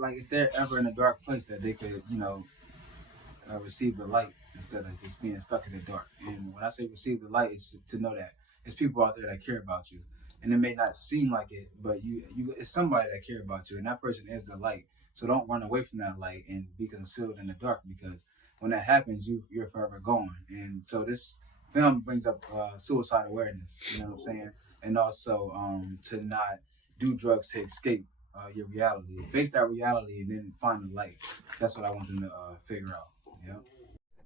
like if they're ever in a dark place, that they could, receive the light instead of just being stuck in the dark. And when I say receive the light, it's to know that there's people out there that care about you, and it may not seem like it, but you it's somebody that care about you, and that person is the light. So don't run away from that light and be concealed in the dark, because when that happens, you're forever gone. And so this film brings up suicide awareness. You know what I'm saying? And also to not do drugs to escape your reality. Face that reality and then find the light. That's what I want them to figure out. Yeah.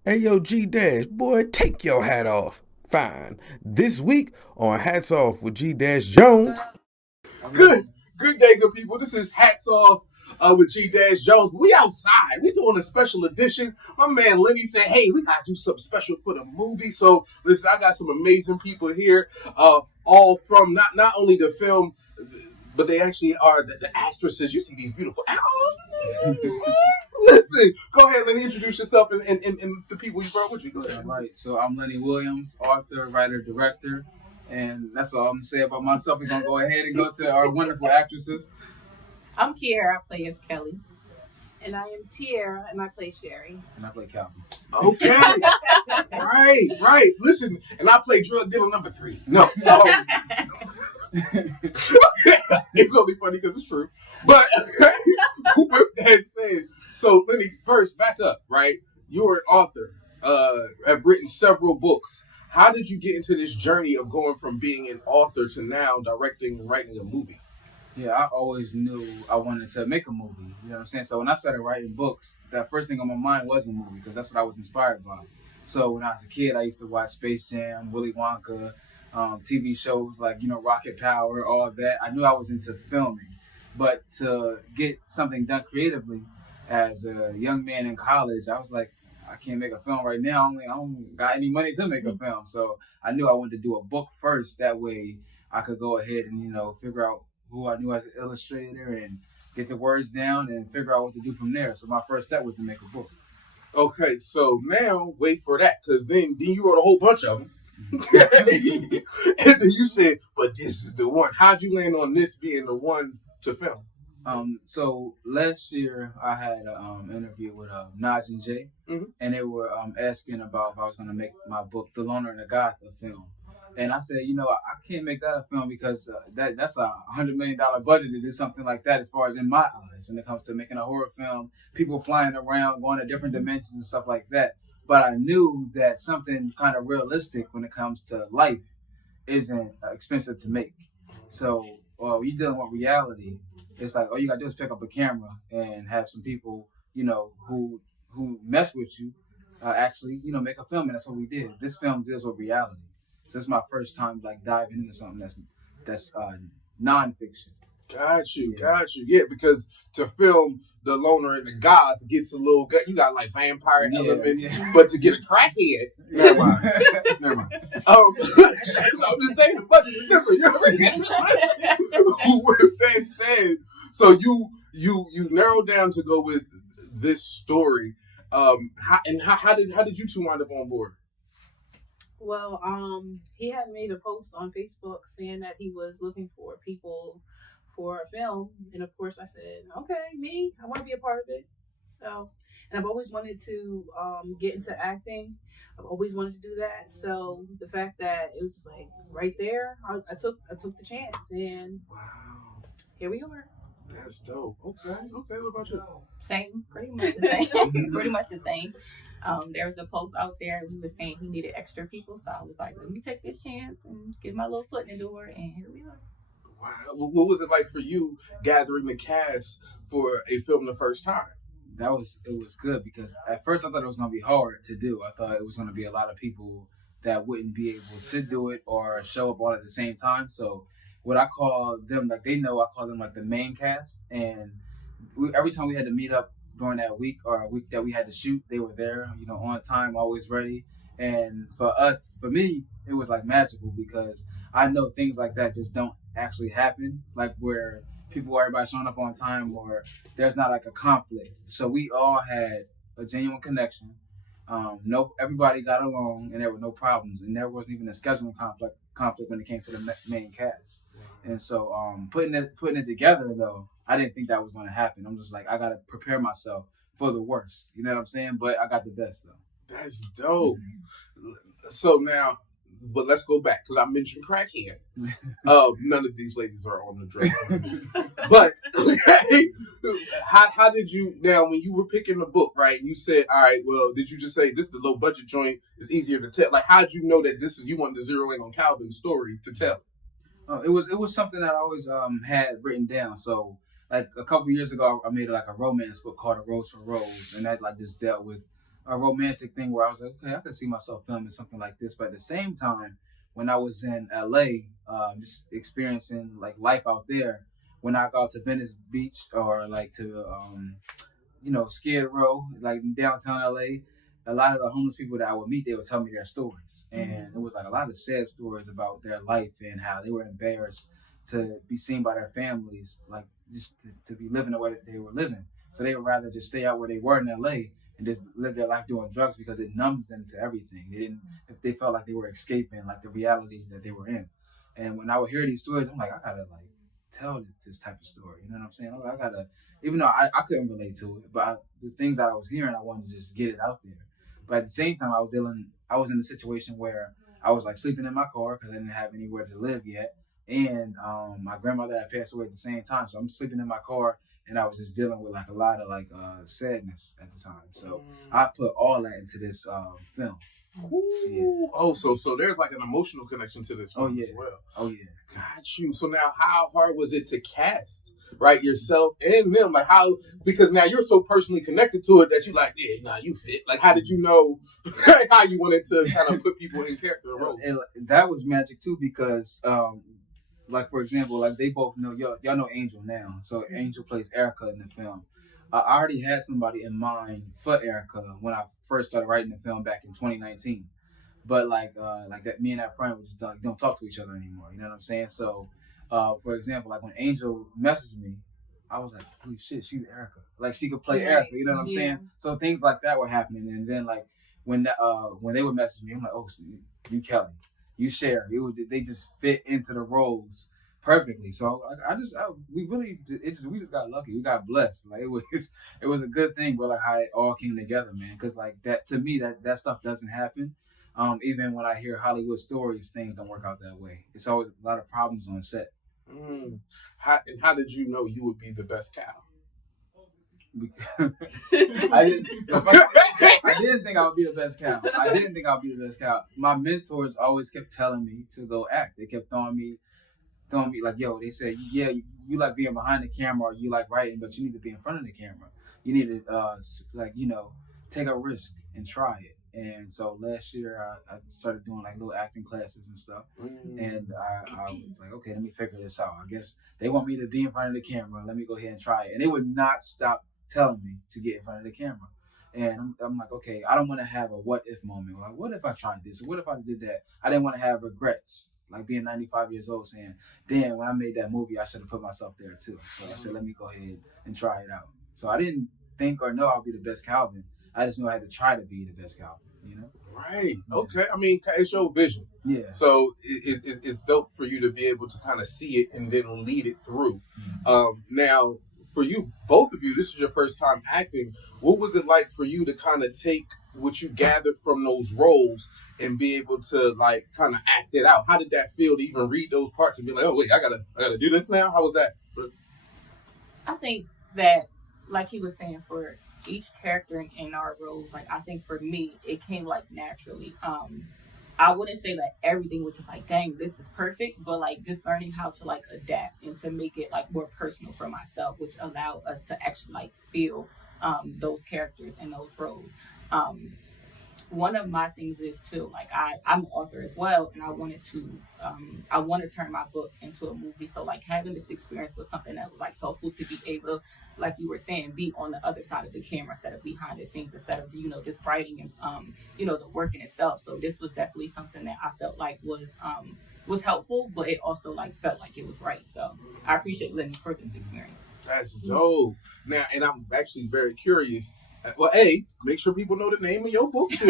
Hey, yo, G-Dash, boy, take your hat off. Fine. This week on Hats Off with G-Dash Jones. Good day, good people. This is Hats Off with G-Dash Jones. We outside. We doing a special edition. My man Lenny said, hey, we got to do something special for the movie. So, listen, I got some amazing people here, all from not only the film, but they actually are the actresses. You see these beautiful... Listen, go ahead, Lenny, introduce yourself and the people you brought with you. Go ahead. All right, so I'm Lenny Williams, author, writer, director, and that's all I'm going to say about myself. We're going to go ahead and go to our wonderful actresses. I'm Keiarah, I play as Kelly. And I am Tiera, and I play Sherry. And I play Calvin. Okay. Right. Listen, and I play drug dealer number 3. No. It's only funny because it's true. But with that said, so Lenny, first, back up, right? You're an author, have written several books. How did you get into this journey of going from being an author to now directing and writing a movie? Yeah, I always knew I wanted to make a movie. You know what I'm saying? So when I started writing books, that first thing on my mind was a movie, because that's what I was inspired by. So when I was a kid, I used to watch Space Jam, Willy Wonka, TV shows like, Rocket Power, all of that. I knew I was into filming. But to get something done creatively as a young man in college, I was like, I can't make a film right now. I don't got any money to make a film. So I knew I wanted to do a book first. That way I could go ahead and, figure out who I knew as an illustrator and get the words down and figure out what to do from there. So my first step was to make a book. Okay, so now wait for that, because then you wrote a whole bunch of them. And then you said, but this is the one. How'd you land on this being the one to film? So last year I had an interview with Naj and Jay, and they were asking about if I was going to make my book, The Loner and the Goth, a film. And I said, I can't make that a film because that's a $100 million budget to do something like that, as far as in my eyes, when it comes to making a horror film, people flying around, going to different dimensions and stuff like that. But I knew that something kind of realistic when it comes to life isn't expensive to make. So when you're dealing with reality, it's like all you got to do is pick up a camera and have some people, who mess with you, actually, make a film. And that's what we did. This film deals with reality. So this is my first time diving into something that's nonfiction. Got you. Yeah, because to film The Loner and the Goth gets a little gut. You got vampire elements, but to get a crackhead, never mind. I'm just saying the budget is different. You know what I mean? With that said, so you narrowed down to go with this story. How did you two wind up on board? Well, he had made a post on Facebook saying that he was looking for people for a film, and of course I said, okay, me, I want to be a part of it. So, and I've always wanted to get into acting. I've always wanted to do that. So the fact that it was just right there, I took the chance, and wow, here we are. That's dope. Okay. What about you? Same, pretty much the same. There was a post out there who was saying he needed extra people, so I was like, let me take this chance and get my little foot in the door, and here we are. Wow. What was it like for you gathering the cast for a film the first time? It was good, because at first I thought it was going to be hard to do. I thought it was going to be a lot of people that wouldn't be able to do it or show up all at the same time. So what I call them, they know, I call them the main cast. And every time we had to meet up during that week or a week that we had to shoot, they were there, on time, always ready. And for me, it was magical, because I know things like that just don't actually happen, where everybody showing up on time, or there's not a conflict. So we all had a genuine connection. Everybody got along, and there were no problems, and there wasn't even a scheduling conflict when it came to the main cast. And so putting it together though, I didn't think that was going to happen. I'm just like, I got to prepare myself for the worst. You know what I'm saying? But I got the best though. That's dope. So now, but let's go back because I mentioned crackhead. None of these ladies are on the drugs. But okay, how did you, now when you were picking the book, right, you said, all right, well, did you just say this is the low budget joint, it's easier to tell? Like, how did you know that this is, you wanted to zero in on Calvin's story to tell? It was something that I always had written down. So like a couple years ago, I made like a romance book called A Rose for Rose, and that like just dealt with a romantic thing where I was like, okay, I could see myself filming something like this. But at the same time, when I was in LA, just experiencing like life out there, when I go to Venice Beach or like to Skid Row, like in downtown LA, a lot of the homeless people that I would meet, they would tell me their stories. And it was like a lot of sad stories about their life and how they were embarrassed to be seen by their families, like just to be living the way that they were living. So they would rather just stay out where they were in LA and just live their life doing drugs because it numbed them to everything. They didn't, if they felt like they were escaping like the reality that they were in. And when I would hear these stories, I'm like, I gotta like tell this type of story. You know what I'm saying? I gotta, even though I couldn't relate to it, but the things that I was hearing, I wanted to just get it out there. But at the same time, I was in a situation where I was like sleeping in my car because I didn't have anywhere to live yet. And my grandmother had passed away at the same time. So I'm sleeping in my car and I was just dealing with like a lot of like sadness at the time. So I put all that into this film. Ooh. Yeah. Oh, so there's like an emotional connection to this one as well. Oh yeah. Got you. So now how hard was it to cast, right, yourself and them? Like how, because now you're so personally connected to it that you like, yeah, nah, you fit. Like how did you know how you wanted to kind of put people in character roles? And that was magic too because like for example, like they both know y'all know Angel now. So Angel plays Erica in the film. I already had somebody in mind for Erica when I first started writing the film back in 2019. But like that, me and that friend we just don't talk to each other anymore. You know what I'm saying? So, for example, like when Angel messaged me, I was like, holy shit, she's Erica. Like she could play Erica. You know what I'm saying? So things like that were happening, and then like when they would message me, I'm like, oh, so you Kelly, you Cher. They just fit into the roles perfectly. So we just got lucky. We got blessed. Like it was a good thing, but like how it all came together, man. Because like that, to me, that stuff doesn't happen. Even when I hear Hollywood stories, things don't work out that way. It's always a lot of problems on set. How did you know you would be the best cow? I didn't think I would be the best cow. My mentors always kept telling me to go act. They kept throwing me like, yo, they said, yeah, you like being behind the camera or you like writing, but you need to be in front of the camera. You need to take a risk and try it. And so last year I started doing like little acting classes and stuff. And I was like, okay, let me figure this out. I guess they want me to be in front of the camera. Let me go ahead and try it. And they would not stop telling me to get in front of the camera. And I'm like, okay, I don't want to have a what if moment. Like, what if I tried this? Or what if I did that? I didn't want to have regrets. Like being 95 years old saying, damn, when I made that movie, I should have put myself there too. So I said, let me go ahead and try it out. So I didn't think or know I'll be the best Calvin. I just knew I had to try to be the best Calvin, you know? Right. Okay. I mean, it's your vision. Yeah. So it's dope for you to be able to kind of see it and then lead it through. Now, for you, both of you, this is your first time acting. What was it like for you to kind of take what you gathered from those roles and be able to like kind of act it out? How did that feel to even read those parts and be like, oh wait, I gotta do this now? How was that? I think that, like he was saying, for each character in our roles, like I think for me, it came like naturally. I wouldn't say that everything was just like, dang, this is perfect, but like just learning how to like adapt and to make it like more personal for myself, which allowed us to actually like feel those characters and those roles. One of my things is too, like I'm an author as well, and I want to turn my book into a movie. So like having this experience was something that was like helpful to be able to, like you were saying, be on the other side of the camera instead of behind the scenes, instead of just writing and the work in itself. So this was definitely something that I felt like was helpful, but it also like felt like it was right. So I appreciate Lenny for this experience. That's dope. Now, and I'm actually very curious. Well, A, make sure people know the name of your book too.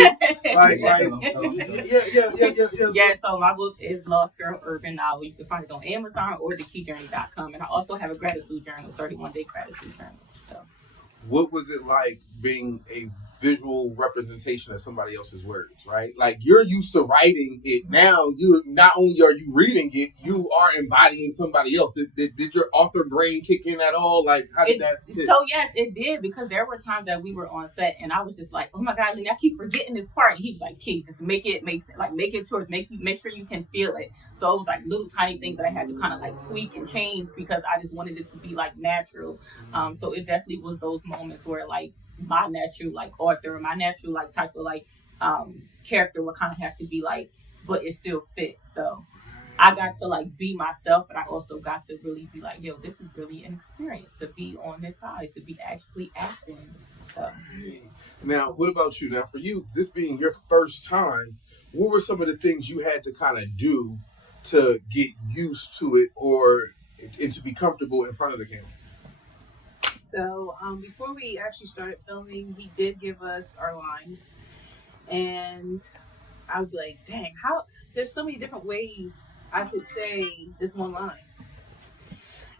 Yeah. So my book is Lost Girl Urban Novel. You can find it on Amazon or thekeyjourney.com. And I also have a gratitude journal, 31-day gratitude journal. So, what was it like being a visual representation of somebody else's words, right? Like, you're used to writing it. Now, you not only are you reading it, you are embodying somebody else. Did your author brain kick in at all? Like, how did that fit? So, yes, it did, because there were times that we were on set and I was just like, oh my God, Lenny, I keep forgetting this part. And he was like, Key, just make it short, make sure you can feel it. So it was like little tiny things that I had to kind of like tweak and change because I just wanted it to be like natural. So it definitely was those moments where like my natural like author, my natural like type of like character would kind of have to be like, but it still fits. So I got to like be myself, but I also got to really be like, yo, this is really an experience to be on this side, to be actually acting. So now, what about you? Now, for you, this being your first time, what were some of the things you had to kind of do to get used to it and to be comfortable in front of the camera? So before we actually started filming, he did give us our lines, and I would be like, dang, how there's so many different ways I could say this one line.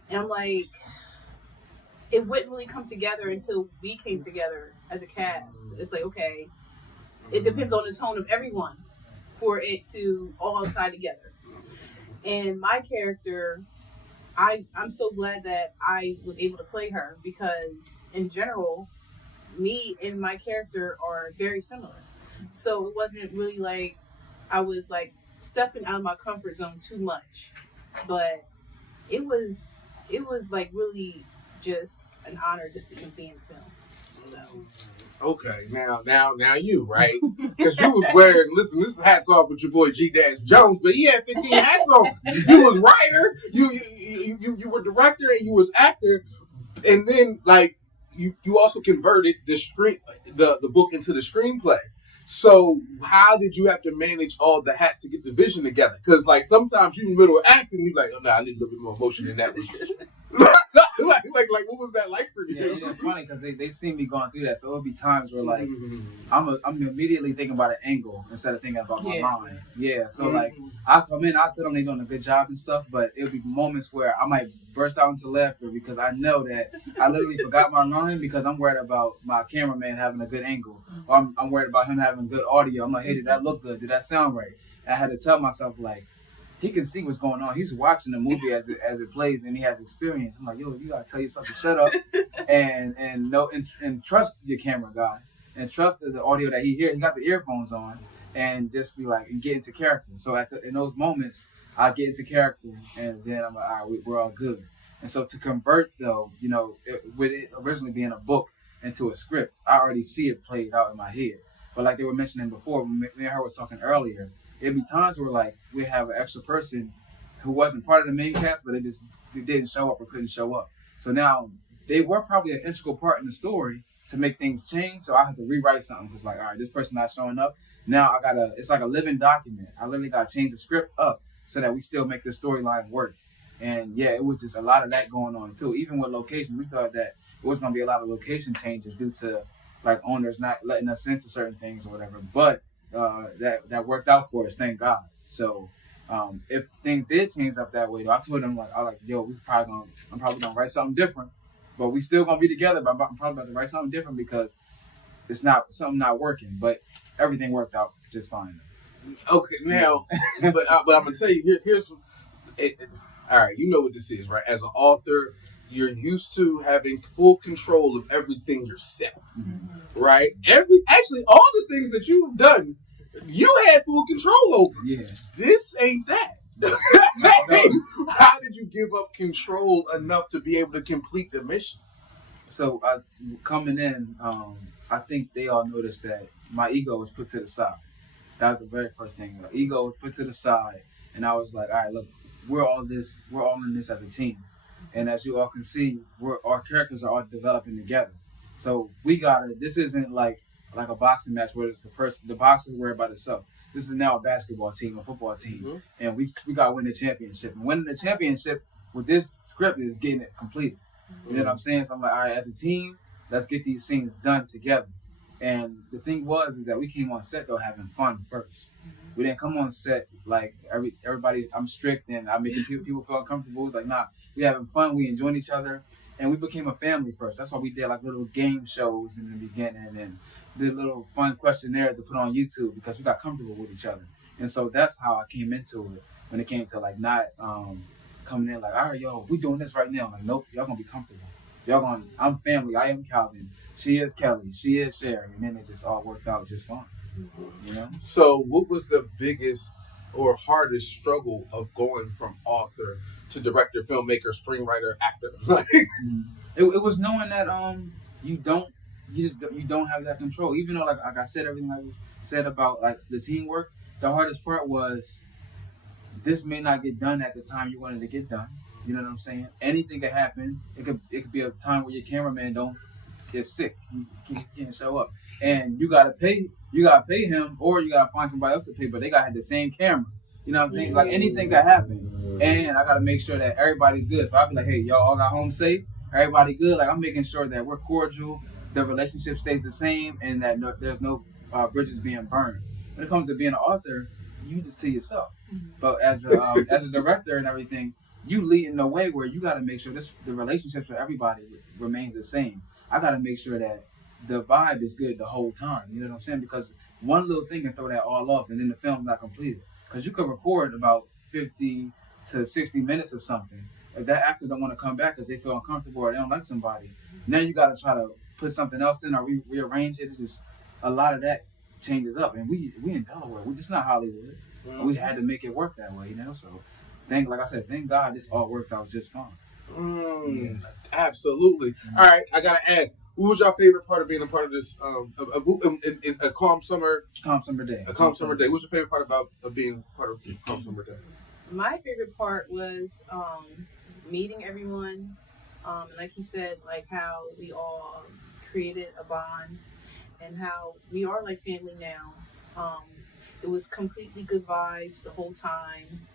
And I'm like, it wouldn't really come together until we came together as a cast. It's like, okay, it depends on the tone of everyone for it to all tie together. And my character, I'm so glad that I was able to play her, because in general, me and my character are very similar. So it wasn't really like I was like stepping out of my comfort zone too much. But it was like really just an honor just to be in film. So. Okay, now you, right? Because you was wearing, listen, this is hats off with your boy G-Jones, but he had 15 hats on. You was writer, you were director, and you was actor, and then like you also converted the book into the screenplay. So how did you have to manage all the hats to get the vision together? Because like sometimes you in the middle of acting, you like, oh no, I need a little bit more emotion than that. like what was that like for you? Yeah, it's funny because they see me going through that, so it'll be times where like I'm immediately thinking about an angle instead of thinking about my line. Yeah, so like I come in, I tell them they're doing a good job and stuff, but it'll be moments where I might burst out into laughter because I know that I literally forgot my line because I'm worried about my cameraman having a good angle, or I'm worried about him having good audio. I'm like, hey, did that look good? Did that sound right? And I had to tell myself like, he can see what's going on. He's watching the movie as it plays, and he has experience. I'm like, yo, you gotta tell yourself to shut up and trust your camera guy, and trust the audio that he hears. He got the earphones on, and just be like, and get into character. So in those moments, I get into character, and then I'm like, all right, we're all good. And so to convert though, with it originally being a book into a script, I already see it played out in my head. But like they were mentioning before, me and her were talking earlier. It'd be times where like we have an extra person who wasn't part of the main cast, but they didn't show up or couldn't show up. So now they were probably an integral part in the story to make things change. So I have to rewrite something because like, all right, this person not showing up. Now it's like a living document. I literally got to change the script up so that we still make the storyline work. And yeah, it was just a lot of that going on too. Even with locations, we thought that it was going to be a lot of location changes due to like owners not letting us into certain things or whatever. But that worked out for us, thank God. So if things did change up that way, though, I told them yo, I'm probably gonna write something different, but we still gonna be together. But I'm probably about to write something different because it's not something not working. But everything worked out just fine. Okay, now, but I'm gonna tell you here's it. All right, you know what this is, right? As an author, you're used to having full control of everything yourself, right? Actually, all the things that you've done, you had full control over. Yeah. This ain't that. How did you give up control enough to be able to complete the mission? So coming in, I think they all noticed that my ego was put to the side. That was the very first thing. My ego was put to the side, and I was like, all right, look, we're all in this as a team. And as you all can see, our characters are all developing together. So this isn't like a boxing match where it's the boxer worried about itself. This is now a basketball team, a football team. And we got to win the championship. And winning the championship with this script is getting it completed. You know what I'm saying? So I'm like, all right, as a team, let's get these scenes done together. And the thing is that we came on set though having fun first. We didn't come on set like everybody. I'm strict and I'm making people feel uncomfortable. It's like, nah, we having fun. We enjoying each other, and we became a family first. That's why we did like little game shows in the beginning and did little fun questionnaires to put on YouTube because we got comfortable with each other. And so that's how I came into it when it came to like not coming in like, all right, yo, we doing this right now. I'm like, nope, y'all gonna be comfortable. I'm family. I am Calvin. She is Kelly. She is Sherry. And then it just all worked out just fine. You know? So what was the biggest or hardest struggle of going from author to director, filmmaker, screenwriter, actor? It was knowing that you don't have that control. Even though like I said everything I just said about like the teamwork, the hardest part was this may not get done at the time you wanted to get done. You know what I'm saying? Anything could happen. It could be a time where your cameraman don't get sick. He can't show up. And you gotta pay him, or you gotta find somebody else to pay, but they gotta have the same camera. You know what I'm saying? Like anything could happen. And I gotta make sure that everybody's good. So I'll be like, hey, y'all all got home safe? Everybody good? Like I'm making sure that we're cordial, the relationship stays the same, and that there's no bridges being burned. When it comes to being an author, you just to yourself. But as a director and everything, you lead in a way where you got to make sure the relationship with everybody remains the same. I got to make sure that the vibe is good the whole time. You know what I'm saying? Because one little thing can throw that all off, and then the film's not completed. Because you could record about 50 to 60 minutes of something. If that actor don't want to come back because they feel uncomfortable or they don't like somebody, now you got to try to put something else in or rearrange it. It's just a lot of that changes up. And we in Delaware. It's not Hollywood. We had to make it work that way, you know. So, thank God, this all worked out just fine. Absolutely. All right, I gotta ask, what was your favorite part of being a part of this? A calm summer day. A calm summer day. What's your favorite part about being part of Calm Summer Day? My favorite part was meeting everyone. Like he said, like how we all created a bond, and how we are like family now. It was completely good vibes the whole time,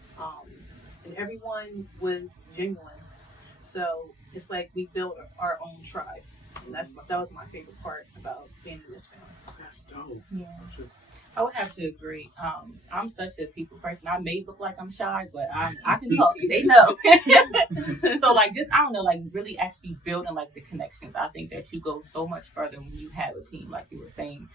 and everyone was genuine. So it's like we built our own tribe, and that was my favorite part about being in this film. That's dope. Yeah, I would have to agree. I'm such a people person. I may look like I'm shy, but I can talk. They know. So like just I don't know, like really actually building like the connections. I think that you go so much further when you have a team, like you were saying.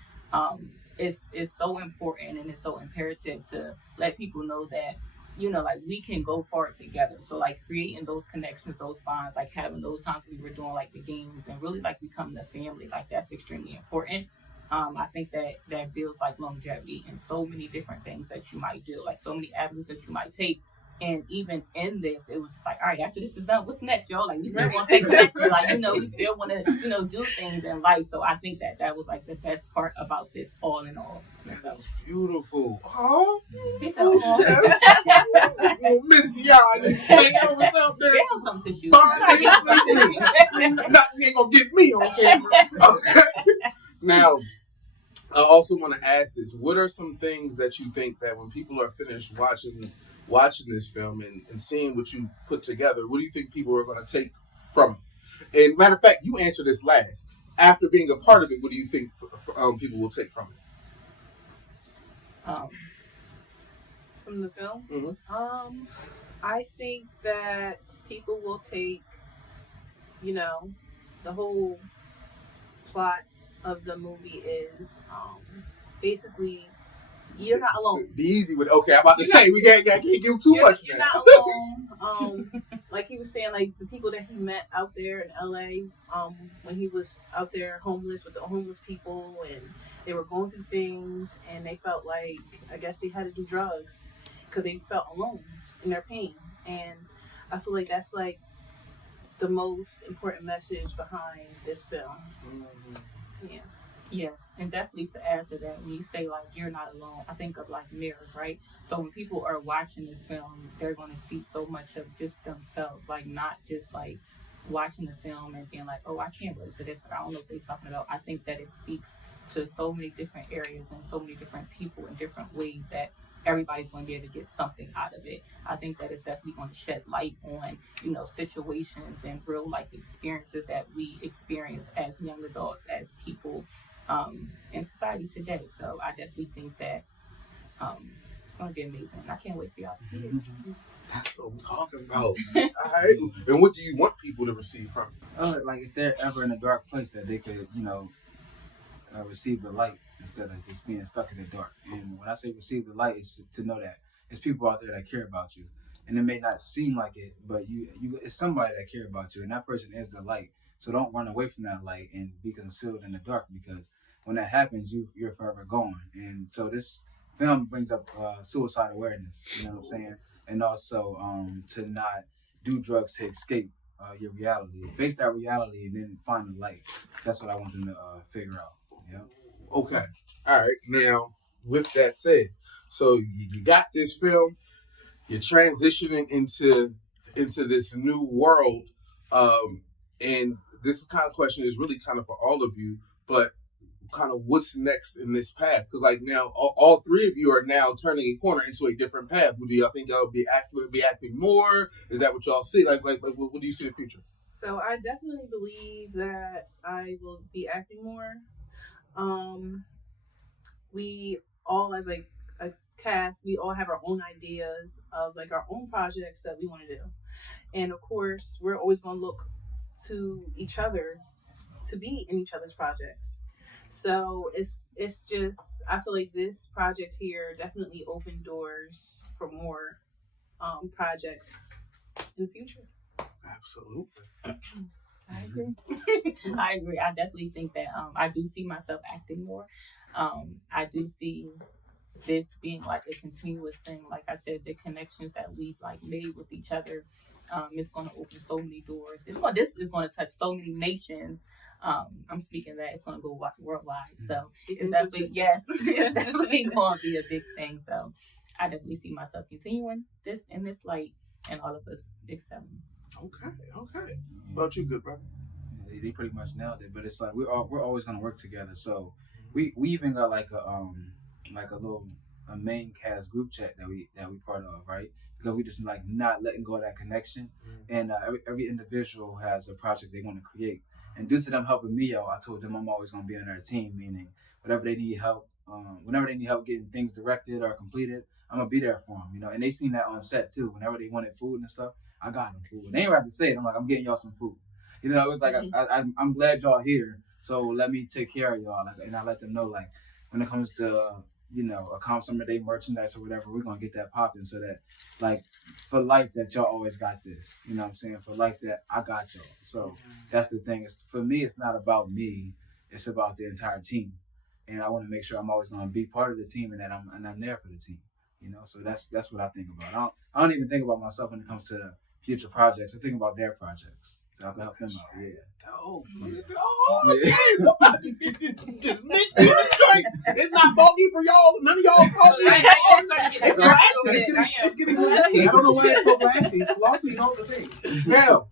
It's so important and it's so imperative to let people know that, you know, like we can go far together. So like creating those connections, those bonds, like having those times we were doing like the games and really like becoming a family, like that's extremely important. I think that builds like longevity and so many different things that you might do, like so many avenues that you might take. And even in this, it was just like, all right, after this is done, what's next, y'all? Like, we still want to stay connected. Like, you know, we still want to, you know, do things in life. So I think that was like the best part about this, all in all. That was beautiful. Oh, Miss Y'all. They have some tissue. You ain't gonna get me on camera. Okay. Now, I also want to ask this: what are some things that you think that when people are finished watching this film and seeing what you put together, what do you think people are going to take from it? And matter of fact, you answer this last. After being a part of it, what do you think people will take from it? From the film? Mm-hmm. I think that people will take, you know, the whole plot of the movie is basically you're not alone. Be easy with it. Okay, I'm about to say, we can't give too much. You're not alone. Like he was saying, like the people that he met out there in LA, when he was out there homeless with the homeless people, and they were going through things, and they felt like, I guess they had to do drugs because they felt alone in their pain. And I feel like that's like the most important message behind this film. Mm-hmm. Yeah. Yes, and definitely to add to that, when you say like you're not alone, I think of like mirrors, right? So when people are watching this film, they're going to see so much of just themselves, like not just like watching the film and being like, oh, I can't relate to this, or I don't know what they're talking about. I think that it speaks to so many different areas and so many different people in different ways that everybody's going to be able to get something out of it. I think that it's definitely going to shed light on, situations and real life experiences that we experience as young adults, as people in society today. So I definitely think that it's going to be amazing. I can't wait for y'all to see it. That's what I'm talking about. All right. And what do you want people to receive from it? Like if they're ever in a dark place, that they could, receive the light instead of just being stuck in the dark. And when I say receive the light, it's to know that there's people out there that care about you. And it may not seem like it, but it's somebody that care about you, and that person is the light. So don't run away from that light and be concealed in the dark, because when that happens, you're forever gone. And so this film brings up suicide awareness, you know what I'm saying? And also to not do drugs to escape your reality. Face that reality and then find the light. That's what I want them to figure out. Yeah. Okay. All right. Now, with that said, so you got this film, you're transitioning into this new world, and this kind of question is really kind of for all of you, but kind of what's next in this path? Because like now, all three of you are now turning a corner into a different path. Do y'all think y'all be acting more? Is that what y'all see? Like what do you see in the future? So I definitely believe that I will be acting more. We all, as like a cast, we all have our own ideas of like our own projects that we want to do, and of course, we're always going to look to each other to be in each other's projects. So it's just, I feel like this project here definitely opened doors for more projects in the future. Absolutely. I agree. I agree. I definitely think that I do see myself acting more. I do see this being like a continuous thing. Like I said, the connections that we've like made with each other, it's going to open so many doors. This is going to touch so many nations. I'm speaking that it's going to go worldwide. So it's definitely, it's definitely going to be a big thing. So I definitely see myself continuing this in this light, and all of us excelling. Okay. What about you, good brother? They pretty much nailed it. But it's like we're always going to work together. So we even got like a main cast group chat that we part of, right? Because we just like not letting go of that connection. And every individual has a project they want to create. And due to them helping me out, I told them I'm always going to be on their team, meaning whenever they need help, whenever they need help getting things directed or completed, I'm going to be there for them, And they seen that on set too. Whenever they wanted food and stuff, I got them food. And they didn't have to say it. I'm like, I'm getting y'all some food. It was like, I'm glad y'all here, so let me take care of y'all. Like, and I let them know, like, when it comes to, a summer day merchandise or whatever, we're going to get that popping so that, like, for life that y'all always got this. You know what I'm saying? For life that I got y'all. So that's the thing. For me, it's not about me. It's about the entire team. And I want to make sure I'm always going to be part of the team and that I'm there for the team. So that's what I think about. I don't even think about myself when it comes to future projects. I think about their projects. So I can help them out. Yeah. Dope. Just mix me in the joint. It's not foggy for y'all. None of y'all foggy. It's glassy. It's getting glassy. I don't know why it's so glassy. It's glossy and all the things. Now,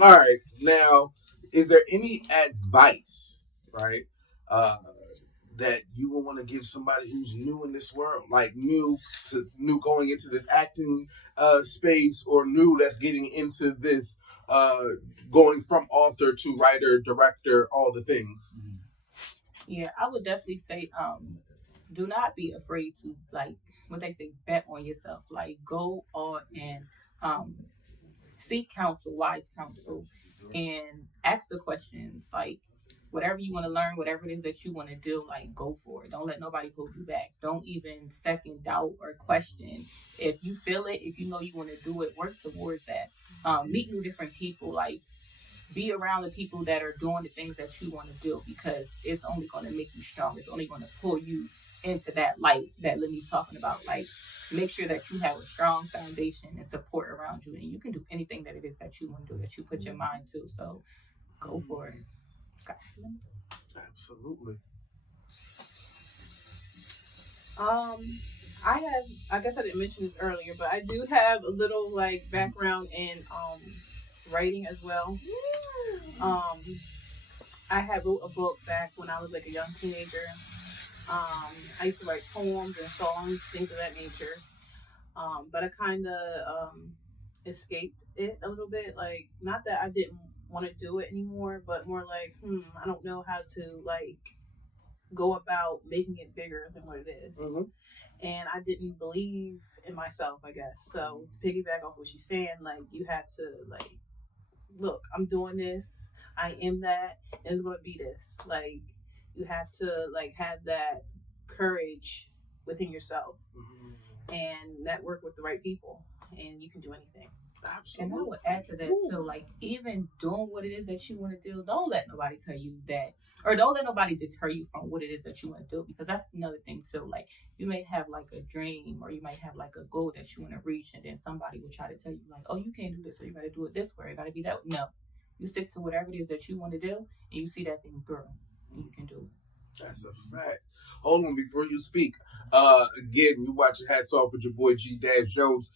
all right. Now, is there any advice, right, that you would want to give somebody who's new in this world, like new going into this acting space, or new that's getting into this going from author to writer, director, all the things? Yeah, I would definitely say do not be afraid to, like what they say, bet on yourself. Like, go all in, seek counsel, wise counsel, and ask the questions. Like, whatever you want to learn, whatever it is that you want to do, like, go for it. Don't let nobody hold you back. Don't even second doubt or question. If you feel it, if you know you want to do it, work towards that. Meet new different people. Like, be around the people that are doing the things that you want to do, because it's only going to make you stronger. It's only going to pull you into that light that Lenny's talking about. Like, make sure that you have a strong foundation and support around you, and you can do anything that it is that you want to do, that you put your mind to. So go for it. Absolutely. I guess I didn't mention this earlier, but I do have a little like background in writing as well. I had wrote a book back when I was like a young teenager, I used to write poems and songs, things of that nature. But I kind of escaped it a little bit. Like, not that I didn't want to do it anymore, but more like, I don't know how to like go about making it bigger than what it is. Mm-hmm. And I didn't believe in myself, I guess. So to piggyback off what she's saying, like, you had to like, look, I'm doing this, I am that, and it's gonna be this. Like, you have to like have that courage within yourself, and network with the right people, and you can do anything. Absolutely. And I would add to that too, like, even doing what it is that you want to do, don't let nobody tell you that, or don't let nobody deter you from what it is that you want to do, because that's another thing too. Like, you may have like a dream, or you might have like a goal that you want to reach, and then somebody will try to tell you like, oh, you can't do this, or you got to do it this way, it got to be that way. No, you stick to whatever it is that you want to do, and you see that thing through, and you can do it. That's a fact. Hold on, before you speak, again, you watching Hats Off with your boy G Jones.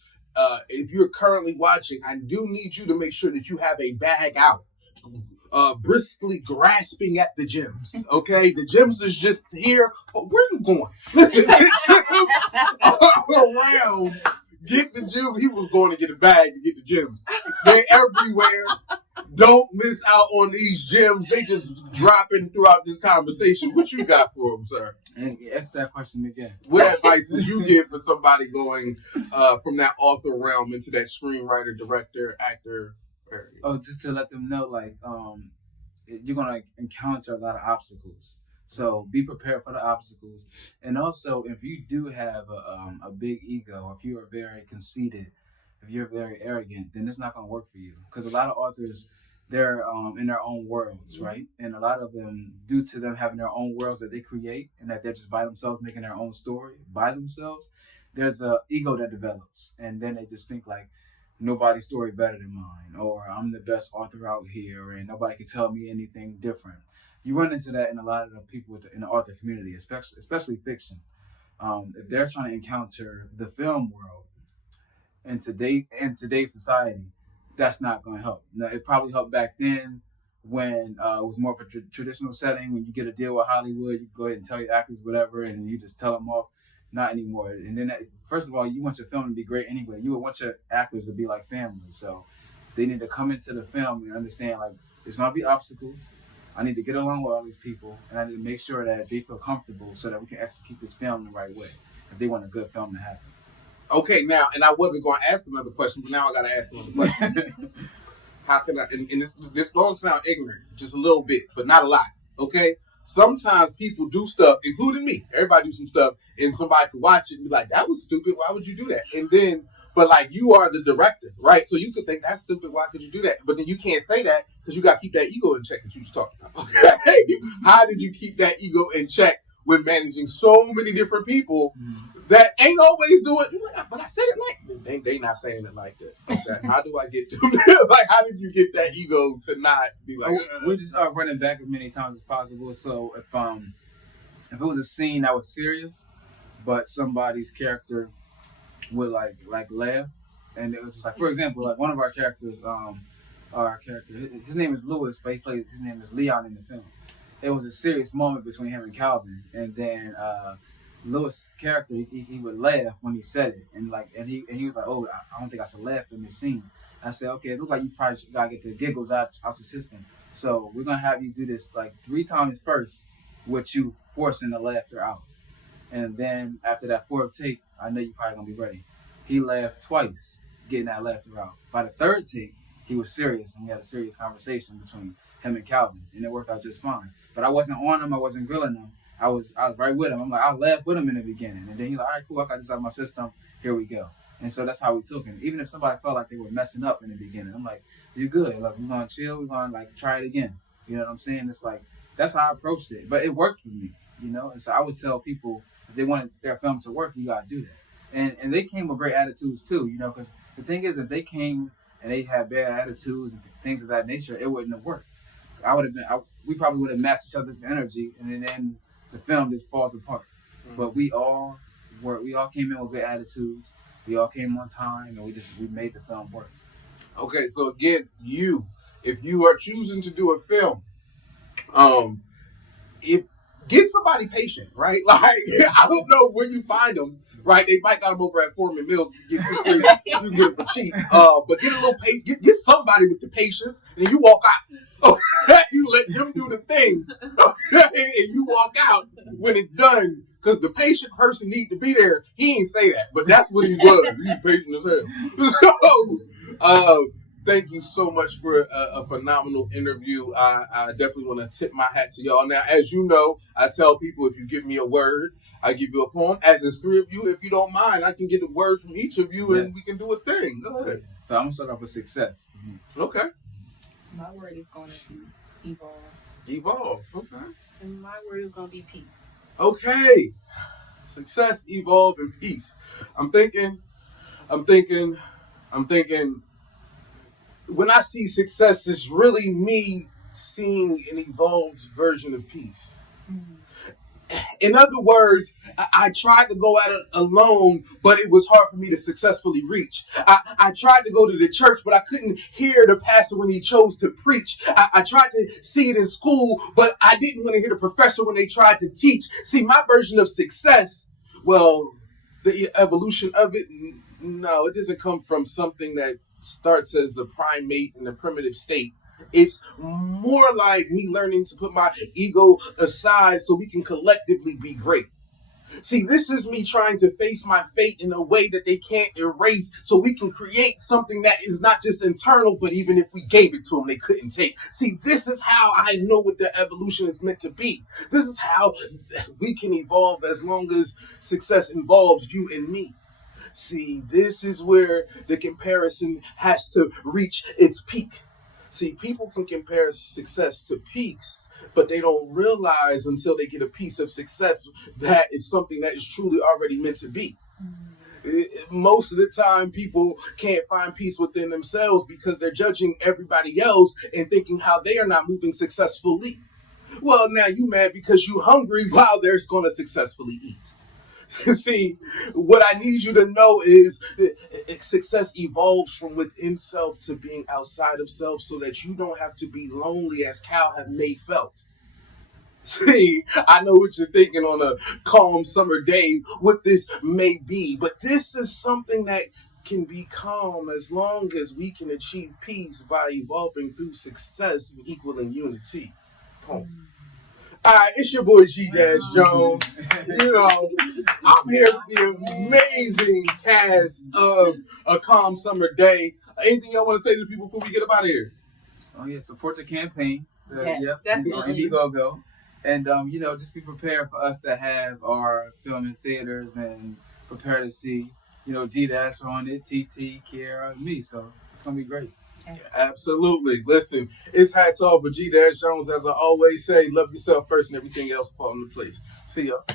If you're currently watching, I do need you to make sure that you have a bag out, briskly grasping at the gems. Okay, the gems is just here. But where are you going? Listen, around. Get the gems. He was going to get a bag to get the gems. They're everywhere. Don't miss out on these gems. They just dropping throughout this conversation. What you got for them, sir? And ask that question again. What advice would you give for somebody going from that author realm into that screenwriter, director, actor area? Oh, just to let them know, like, you're going to encounter a lot of obstacles. So be prepared for the obstacles. And also, if you do have a big ego, if you are very conceited, if you're very arrogant, then it's not going to work for you. Because a lot of authors, they're in their own worlds, right? And a lot of them, due to them having their own worlds that they create and that they're just by themselves making their own story by themselves, there's an ego that develops. And then they just think like, nobody's story better than mine, or I'm the best author out here, and nobody can tell me anything different. You run into that in a lot of the people in the author community, especially fiction. If they're trying to encounter the film world in today's society, that's not going to help. Now, it probably helped back then when it was more of a traditional setting. When you get a deal with Hollywood, you go ahead and tell your actors whatever, and you just tell them off. Not anymore. And then, first of all, you want your film to be great anyway. You would want your actors to be like family. So they need to come into the film and understand, like, there's going to be obstacles. I need to get along with all these people, and I need to make sure that they feel comfortable so that we can execute this film the right way if they want a good film to happen. Okay, now, and I wasn't going to ask another question, but now I got to ask another question. How can I, and this don't sound ignorant, just a little bit, but not a lot, okay? Sometimes people do stuff, including me. Everybody do some stuff, and somebody could watch it and be like, that was stupid. Why would you do that? And then, but like, you are the director, right? So you could think, that's stupid. Why could you do that? But then you can't say that because you got to keep that ego in check that you was talking about. Okay? How did you keep that ego in check when managing so many different people that ain't always doing, but I said it like, they not saying it like this. Okay? How do I get to like, how did you get that ego to not be like, we're just running back as many times as possible. So if it was a scene that was serious, but somebody's character would like laugh, and it was just like, for example, like one of our characters, his name is Lewis, but his name is Leon in the film. It was a serious moment between him and Calvin, and then Lewis' character, he would laugh when he said it, and he was like, oh, I don't think I should laugh in this scene. I said, okay, it looks like you probably gotta get the giggles out your system. So we're gonna have you do this like 3 times first, with you forcing the laughter out, and then after that 4th take, I know you probably gonna be ready. He laughed twice, getting that laughter out. By the 3rd take, he was serious, and we had a serious conversation between him and Calvin, and it worked out just fine. But I wasn't on him, I wasn't grilling him. I was right with him. I'm like, I laughed with him in the beginning. And then he's like, all right, cool, I got this out of my system. Here we go. And so that's how we took him. Even if somebody felt like they were messing up in the beginning, I'm like, you're good. Like, we're going to chill. We're going to, like, try it again. You know what I'm saying? It's like, that's how I approached it. But it worked for me, you know? And so I would tell people, if they wanted their film to work, you got to do that. And they came with great attitudes, too, you know? Because the thing is, if they came and they had bad attitudes and things of that nature, it wouldn't have worked. We probably would have matched each other's energy, and then the film just falls apart. But we all came in with good attitudes. We all came on time, and we made the film work. Okay, so again, if you are choosing to do a film, if get somebody patient, right? Like, I don't know where you find them, right? They might got them over at Foreman Mills. You can get them for cheap. But get a little get somebody with the patience, and you walk out. Okay? You let them do the thing, okay? And you walk out when it's done. Because the patient person need to be there. He ain't say that, but that's what he was. He's patient as hell. So, thank you so much for a phenomenal interview. I definitely want to tip my hat to y'all. Now, as you know, I tell people if you give me a word, I give you a poem. As there's three of you, if you don't mind, I can get a word from each of you, and we can do a thing. Go ahead. So I'm going to start off with success. Okay. My word is going to be evolve. Evolve. Okay. And my word is going to be peace. Okay. Success, evolve, and peace. I'm thinking, when I see success, it's really me seeing an evolved version of peace. Mm-hmm. In other words, I tried to go at it alone, but it was hard for me to successfully reach. I tried to go to the church, but I couldn't hear the pastor when he chose to preach. I tried to see it in school, but I didn't want to hear the professor when they tried to teach. See, my version of success, well, the evolution of it, no, it doesn't come from something that starts as a primate in a primitive state. It's more like me learning to put my ego aside so we can collectively be great. See, this is me trying to face my fate in a way that they can't erase so we can create something that is not just internal, but even if we gave it to them, they couldn't take. See, this is how I know what the evolution is meant to be. This is how we can evolve as long as success involves you and me. See, this is where the comparison has to reach its peak. See, people can compare success to peaks, but they don't realize until they get a piece of success that it's something that is truly already meant to be. Mm-hmm. Most of the time, people can't find peace within themselves because they're judging everybody else and thinking how they are not moving successfully. Well, now you mad because you hungry while they're going to successfully eat. See, what I need you to know is success evolves from within self to being outside of self so that you don't have to be lonely as Cal have made felt. See, I know what you're thinking on a calm summer day, what this may be, but this is something that can be calm as long as we can achieve peace by evolving through success and equaling unity. Poem. All right, it's your boy G-Jones. You know, I'm here with the amazing cast of A Calm Summer Day. Anything y'all want to say to the people before we get up out of here? Oh, yeah, support the campaign. Yes, definitely. Indiegogo. And, you know, just be prepared for us to have our film in theaters and prepare to see, you know, G-Dash on it, TT, Keiarah, and me. So it's going to be great. Yeah, absolutely. Listen, it's hats off for G-Jones. As I always say, love yourself first and everything else fall into place. See y'all.